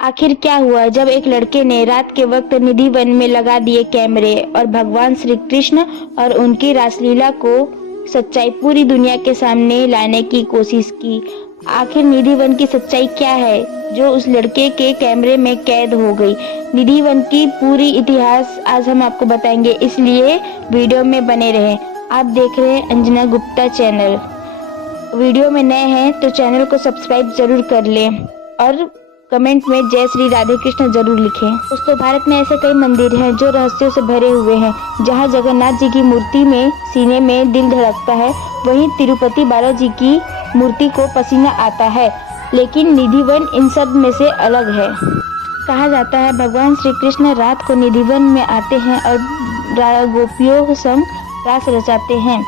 आखिर क्या हुआ जब एक लड़के ने रात के वक्त निधि वन में लगा दिए कैमरे और भगवान श्री कृष्ण और उनकी रासलीला को सच्चाई पूरी दुनिया के सामने लाने की कोशिश की। आखिर निधि वन की सच्चाई क्या है जो उस लड़के के कैमरे में कैद हो गई। निधि वन की पूरी इतिहास आज हम आपको बताएंगे, इसलिए वीडियो में बने रहें। आप देख रहे हैं अंजना गुप्ता चैनल। वीडियो में नए हैं तो चैनल को सब्सक्राइब जरूर कर लें और कमेंट में जय श्री राधे कृष्ण जरूर लिखें। दोस्तों, भारत में ऐसे कई मंदिर हैं जो रहस्यों से भरे हुए हैं। जहां जगन्नाथ जी की मूर्ति में सीने में दिल धड़कता है, वहीं तिरुपति बालाजी की मूर्ति को पसीना आता है। लेकिन निधि वन इन सब में से अलग है। कहा जाता है भगवान श्री कृष्ण रात को निधि वन में आते हैं और गोपियों संग रास रचाते हैं।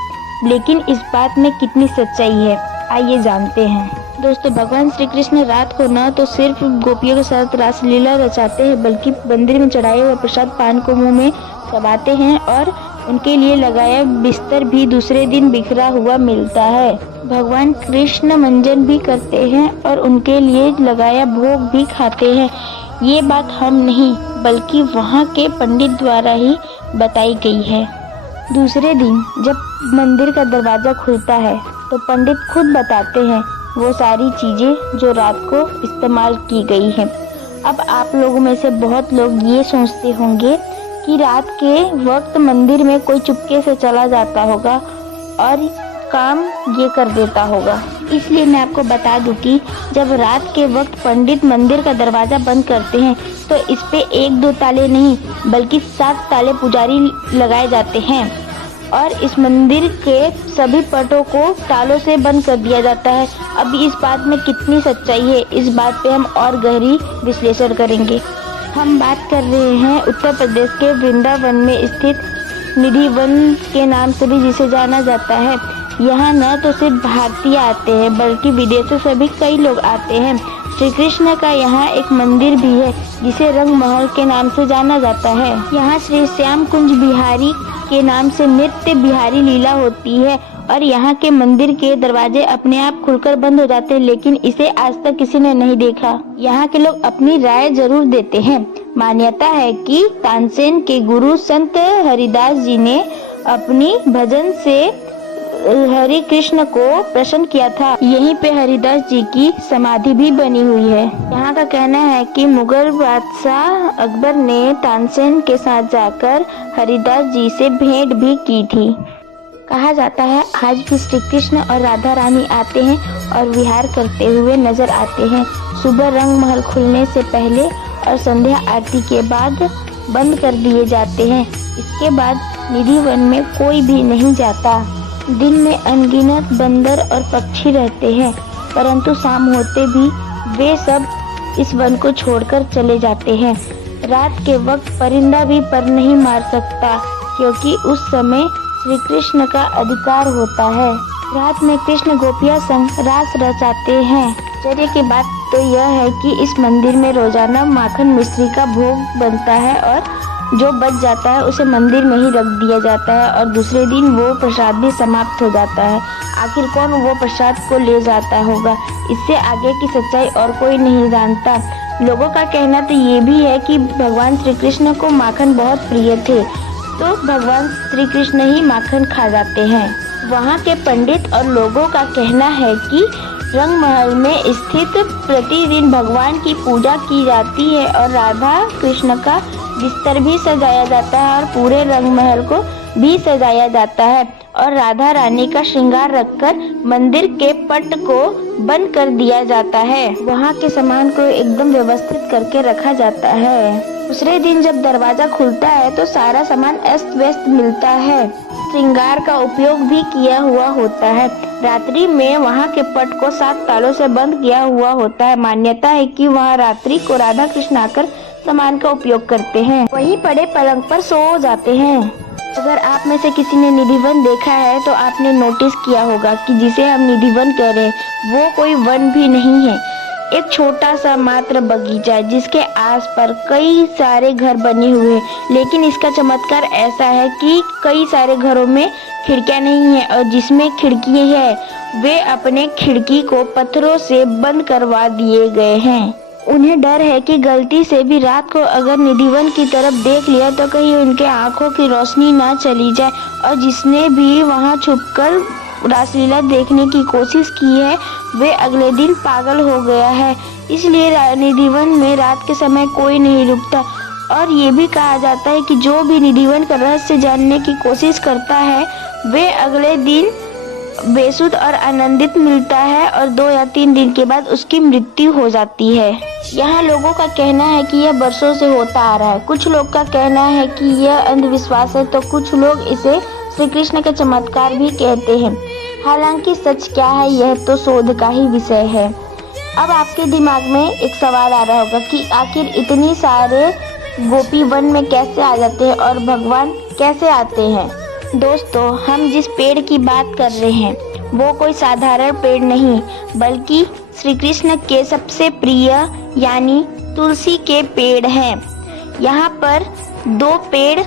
लेकिन इस बात में कितनी सच्चाई है, आइए जानते हैं। दोस्तों, भगवान श्री कृष्ण रात को न तो सिर्फ गोपियों के साथ रासलीला रचाते हैं, बल्कि मंदिर में चढ़ाए हुए प्रसाद पान को मुंह में चबाते हैं और उनके लिए लगाया बिस्तर भी दूसरे दिन बिखरा हुआ मिलता है। भगवान कृष्ण मंजन भी करते हैं और उनके लिए लगाया भोग भी खाते हैं। ये बात हम नहीं बल्कि वहाँ के पंडित द्वारा ही बताई गई है। दूसरे दिन जब मंदिर का दरवाजा खुलता है तो पंडित खुद बताते हैं वो सारी चीजें जो रात को इस्तेमाल की गई हैं। अब आप लोगों में से बहुत लोग ये सोचते होंगे कि रात के वक्त मंदिर में कोई चुपके से चला जाता होगा और काम ये कर देता होगा। इसलिए मैं आपको बता दूं कि जब रात के वक्त पंडित मंदिर का दरवाजा बंद करते हैं तो इस पे 1-2 ताले नहीं बल्कि 7 ताले पुजारी लगाए जाते हैं और इस मंदिर के सभी पटों को तालों से बंद कर दिया जाता है। अब इस बात में कितनी सच्चाई है, इस बात पे हम और गहरी विश्लेषण करेंगे। हम बात कर रहे हैं उत्तर प्रदेश के वृंदावन में स्थित निधि वन के नाम से भी जिसे जाना जाता है। यहाँ न तो सिर्फ भारतीय आते हैं बल्कि विदेशों से भी कई लोग आते हैं। श्री कृष्ण का यहाँ एक मंदिर भी है जिसे रंग महल के नाम से जाना जाता है। यहाँ श्री श्याम कुंज बिहारी के नाम से नृत्य बिहारी लीला होती है और यहाँ के मंदिर के दरवाजे अपने आप खुलकर बंद हो जाते हैं, लेकिन इसे आज तक किसी ने नहीं देखा। यहाँ के लोग अपनी राय जरूर देते हैं। मान्यता है कि तानसेन के गुरु संत हरिदास जी ने अपनी भजन से हरि कृष्ण को प्रसन्न किया था। यहीं पे हरिदास जी की समाधि भी बनी हुई है। यहाँ का कहना है कि मुगल बादशाह अकबर ने तानसेन के साथ जाकर हरिदास जी से भेंट भी की थी। कहा जाता है आज भी श्री कृष्ण और राधा रानी आते हैं और विहार करते हुए नजर आते हैं। सुबह रंग महल खुलने से पहले और संध्या आरती के बाद बंद कर दिए जाते हैं। इसके बाद निधि वन में कोई भी नहीं जाता। दिन में अनगिनत बंदर और पक्षी रहते हैं, परंतु शाम होते भी वे सब इस वन को छोड़कर चले जाते हैं। रात के वक्त परिंदा भी पर नहीं मार सकता, क्योंकि उस समय श्री कृष्ण का अधिकार होता है। रात में कृष्ण गोपिया संग रास रचाते हैं। आश्चर्य की बात तो यह है कि इस मंदिर में रोजाना माखन मिश्री का भोग बनता है और जो बच जाता है उसे मंदिर में ही रख दिया जाता है और दूसरे दिन वो प्रसाद भी समाप्त हो जाता है। आखिर कौन वो प्रसाद को ले जाता होगा, इससे आगे की सच्चाई और कोई नहीं जानता। लोगों का कहना तो ये भी है कि भगवान श्री कृष्ण को माखन बहुत प्रिय थे, तो भगवान श्री कृष्ण ही माखन खा जाते हैं। वहाँ के पंडित और लोगों का कहना है कि रंग महल में स्थित प्रतिदिन भगवान की पूजा की जाती है और राधा कृष्ण का बिस्तर भी सजाया जाता है और पूरे रंग महल को भी सजाया जाता है और राधा रानी का श्रृंगार रखकर मंदिर के पट को बंद कर दिया जाता है। वहाँ के सामान को एकदम व्यवस्थित करके रखा जाता है। दूसरे दिन जब दरवाजा खुलता है तो सारा सामान अस्त व्यस्त मिलता है। श्रृंगार का उपयोग भी किया हुआ होता है। रात्रि में वहाँ के पट को 7 तालों से बंद किया हुआ होता है। मान्यता है कि वहाँ रात्रि को राधा कृष्ण आकर सामान का उपयोग करते हैं, वहीं पड़े पलंग पर सो जाते हैं। अगर आप में से किसी ने निधि वन देखा है तो आपने नोटिस किया होगा कि जिसे हम निधि वन कह रहे हैं वो कोई वन भी नहीं है, एक छोटा सा मात्र बगीचा है जिसके आसपास कई सारे घर बने हुए हैं। लेकिन इसका चमत्कार ऐसा है कि कई सारे घरों में खिड़कियां नहीं है और जिसमें खिड़की है वे अपने खिड़की को पत्थरों से बंद करवा दिए गए हैं। उन्हें डर है कि गलती से भी रात को अगर निधिवन की तरफ देख लिया तो कहीं उनके आंखों की रोशनी ना चली जाए, और जिसने भी वहां छुपकर रासलीला देखने की कोशिश की है वे अगले दिन पागल हो गया है। इसलिए निधिवन में रात के समय कोई नहीं रुकता, और ये भी कहा जाता है कि जो भी निधिवन का रहस्य जानने की कोशिश करता है वे अगले दिन बेसुध और आनंदित मिलता है, और 2 या 3 दिन के बाद उसकी मृत्यु हो जाती है। यहाँ लोगों का कहना है कि यह बरसों से होता आ रहा है। कुछ लोग का कहना है कि यह अंधविश्वास है, तो कुछ लोग इसे श्री कृष्ण का चमत्कार भी कहते हैं। हालांकि सच क्या है यह तो शोध का ही विषय है। अब आपके दिमाग में एक सवाल आ रहा होगा कि आखिर इतनी सारे गोपी वन में कैसे आ जाते हैं और भगवान कैसे आते हैं। दोस्तों, हम जिस पेड़ की बात कर रहे हैं वो कोई साधारण पेड़ नहीं, बल्कि श्री कृष्ण के सबसे प्रिय यानी तुलसी के पेड़ हैं। यहाँ पर 2 पेड़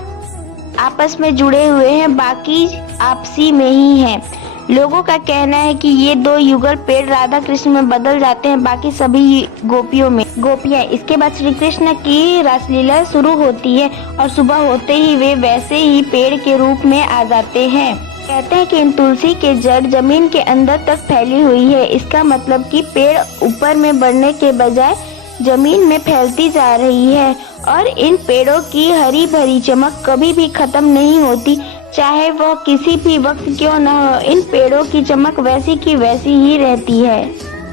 आपस में जुड़े हुए हैं, बाकी आपसी में ही हैं। लोगों का कहना है कि ये 2 युगल पेड़ राधा कृष्ण में बदल जाते हैं, बाकी सभी गोपियां। इसके बाद श्री कृष्ण की रासलीला शुरू होती है और सुबह होते ही वे वैसे ही पेड़ के रूप में आ जाते हैं। कहते हैं कि इन तुलसी के जड़ जमीन के अंदर तक फैली हुई है। इसका मतलब कि पेड़ ऊपर में बढ़ने के बजाय जमीन में फैलती जा रही है, और इन पेड़ों की हरी भरी चमक कभी भी खत्म नहीं होती, चाहे वह किसी भी वक्त क्यों न हो। इन पेड़ों की चमक वैसी की वैसी ही रहती है।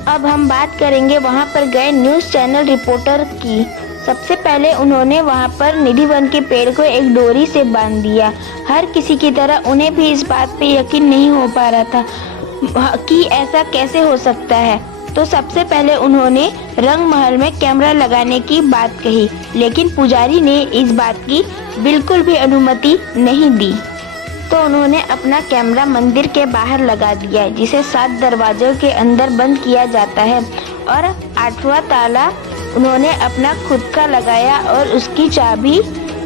अब हम बात करेंगे वहां पर गए न्यूज़ चैनल रिपोर्टर की। सबसे पहले उन्होंने वहां पर निधिवन के पेड़ को एक डोरी से बांध दिया। हर किसी की तरह उन्हें भी इस बात पे यकीन नहीं हो पा रहा था कि ऐसा कैसे हो सकता है। तो सबसे पहले उन्होंने रंग महल में कैमरा लगाने की बात कही, लेकिन पुजारी ने इस बात की बिल्कुल भी अनुमति नहीं दी। तो उन्होंने अपना कैमरा मंदिर के बाहर लगा दिया, जिसे 7 दरवाजों के अंदर बंद किया जाता है, और 8वां ताला उन्होंने अपना खुद का लगाया और उसकी चाबी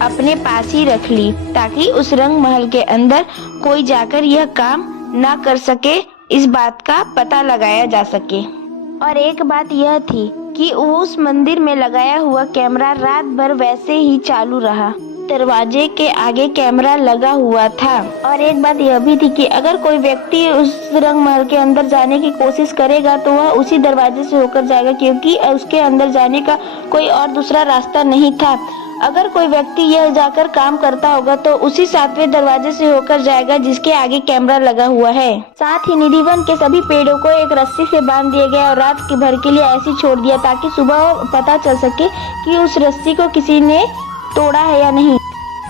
अपने पास ही रख ली, ताकि उस रंग महल के अंदर कोई जाकर यह काम ना कर सके, इस बात का पता लगाया जा सके। और एक बात यह थी कि उस मंदिर में लगाया हुआ कैमरा रात भर वैसे ही चालू रहा। दरवाजे के आगे कैमरा लगा हुआ था। और एक बात यह भी थी कि अगर कोई व्यक्ति उस रंग महल के अंदर जाने की कोशिश करेगा तो वह उसी दरवाजे से होकर जाएगा, क्योंकि उसके अंदर जाने का कोई और दूसरा रास्ता नहीं था। अगर कोई व्यक्ति यह जाकर काम करता होगा तो उसी 7वें दरवाजे से होकर जाएगा जिसके आगे कैमरा लगा हुआ है। साथ ही निधिवन के सभी पेड़ों को एक रस्सी से बांध दिया गया और रात के भर के लिए ऐसे छोड़ दिया, ताकि सुबह पता चल सके कि उस रस्सी को किसी ने तोड़ा है या नहीं।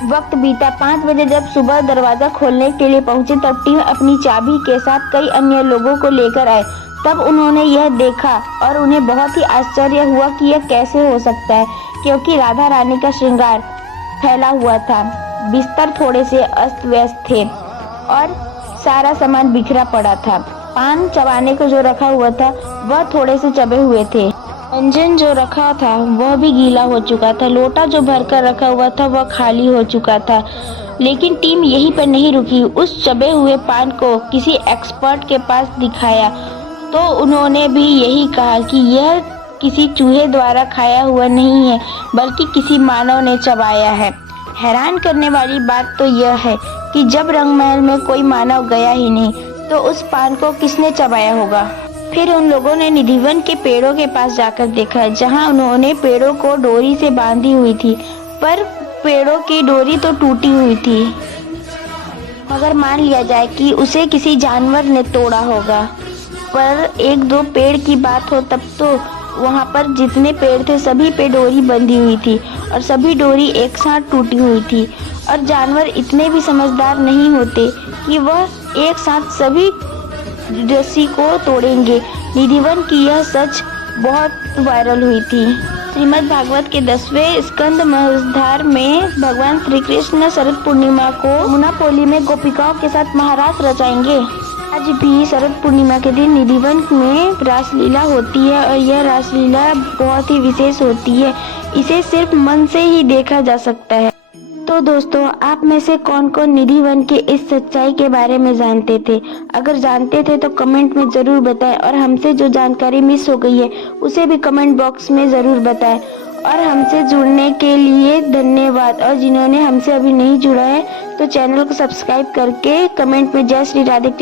वक्त बीता। 5 बजे जब सुबह दरवाजा खोलने के लिए पहुंचे तब टीम अपनी चाबी के साथ कई अन्य लोगों को लेकर आए। तब उन्होंने यह देखा और उन्हें बहुत ही आश्चर्य हुआ कि यह कैसे हो सकता है, क्योंकि राधा रानी का श्रृंगार फैला हुआ था। बिस्तर थोड़े से अस्त व्यस्त थे और सारा सामान बिखरा पड़ा था। पान चबाने को जो रखा हुआ था वह थोड़े से चबे हुए थे। व्यंजन जो रखा था वह भी गीला हो चुका था। लोटा जो भरकर रखा हुआ था वह खाली हो चुका था। लेकिन टीम यहीं पर नहीं रुकी। उस चबे हुए पान को किसी एक्सपर्ट के पास दिखाया तो उन्होंने भी यही कहा कि यह किसी चूहे द्वारा खाया हुआ नहीं है, बल्कि किसी मानव ने चबाया है। हैरान करने वाली बात तो यह है कि जब रंग महल में कोई मानव गया ही नहीं तो उस पान को किसने चबाया होगा। फिर उन लोगों ने निधिवन के पेड़ों के पास जाकर देखा, जहां उन्होंने पेड़ों को डोरी से बांधी हुई थी, पर पेड़ों की डोरी तो टूटी हुई थी। मगर मान लिया जाए कि उसे किसी जानवर ने तोड़ा होगा, पर 1-2 पेड़ की बात हो तब तो वहां पर जितने पेड़ थे सभी पे डोरी बंधी हुई थी और सभी डोरी एक साथ टूटी हुई थी। और जानवर इतने भी समझदार नहीं होते कि वह एक साथ सभी रस्सी को तोड़ेंगे। निधिवन की यह सच बहुत वायरल हुई थी। श्रीमद् भागवत के 10वें स्कंद महधार में भगवान श्री कृष्ण शरद पूर्णिमा को यमुना पोली में गोपिकाओं के साथ महारास रचाएंगे। आज भी शरद पूर्णिमा के दिन निधिवन में रासलीला होती है और यह रासलीला बहुत ही विशेष होती है। इसे सिर्फ मन से ही देखा जा सकता है। तो तो दोस्तों, आप में से कौन कौन निधि वन की इस सच्चाई के बारे में जानते थे? अगर जानते थे तो कमेंट में जरूर बताएं, और हमसे जो जानकारी मिस हो गई है उसे भी कमेंट बॉक्स में जरूर बताएं। और हमसे जुड़ने के लिए धन्यवाद, और जिन्होंने हमसे अभी नहीं जुड़ा है तो चैनल को सब्सक्राइब करके कमेंट में जय श्री राधे